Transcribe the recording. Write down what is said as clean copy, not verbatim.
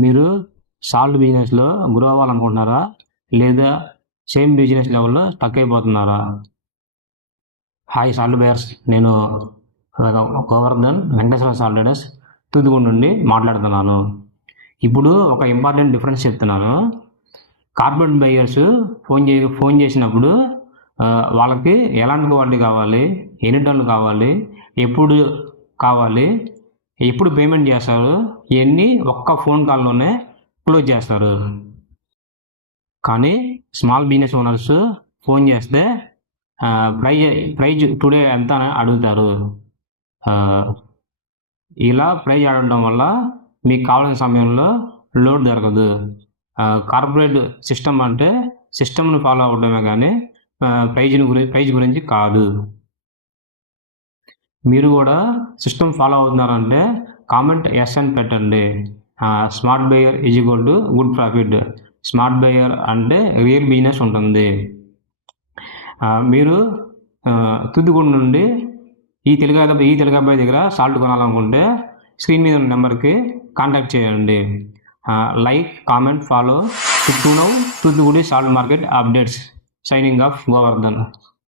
మీరు సాల్ట్ బిజినెస్లో గ్రో అవ్వాలనుకుంటున్నారా, లేదా సేమ్ బిజినెస్ లెవెల్లో స్టక్ అయిపోతున్నారా? హాయ్ సాల్ట్ బయర్స్, నేను గోవర్ధన్ వెంకటేశ్వర సాల్ట్ ట్రేడర్స్ తూతుకుడి నుండి మాట్లాడుతున్నాను. ఇప్పుడు ఒక ఇంపార్టెంట్ డిఫరెన్స్ చెప్తున్నాను. కార్పొరేట్ బయర్స్ ఫోన్ చేసినప్పుడు వాళ్ళకి ఎలాంటి క్వాలిటీ కావాలి, ఎన్ని టన్నులు కావాలి, ఎప్పుడు కావాలి, ఎప్పుడు పేమెంట్ చేస్తారు, ఇవన్నీ ఒక్క ఫోన్ కాల్లోనే క్లోజ్ చేస్తారు. కానీ స్మాల్ బిజినెస్ ఓనర్స్ ఫోన్ చేస్తే ప్రైజ్ టుడే ఎంత అని అడుగుతారు. ఇలా ప్రైజ్ అడగడం వల్ల మీకు కావాల్సిన సమయంలో లోడ్ జరగదు. కార్పొరేట్ సిస్టమ్ అంటే సిస్టమ్ని ఫాలో అవ్వడమే కానీ ప్రైజ్ గురించి కాదు. మీరు కూడా సిస్టమ్ ఫాలో అవుతున్నారంటే కామెంట్ ఎస్ అని పెట్టండి. Smart buyer is equal to good profit. Smart buyer అంటే రియల్ బిజినెస్ ఉంటుంది. మీరు తూతుకుడి నుండి ఈ తెలుగు అబ్బాయి దగ్గర సాల్ట్ కొనాలనుకుంటే స్క్రీన్ మీద ఉన్న నెంబర్కి కాంటాక్ట్ చేయండి. Like, comment, follow to now Thoothukudi salt market updates. Signing off Govardhan.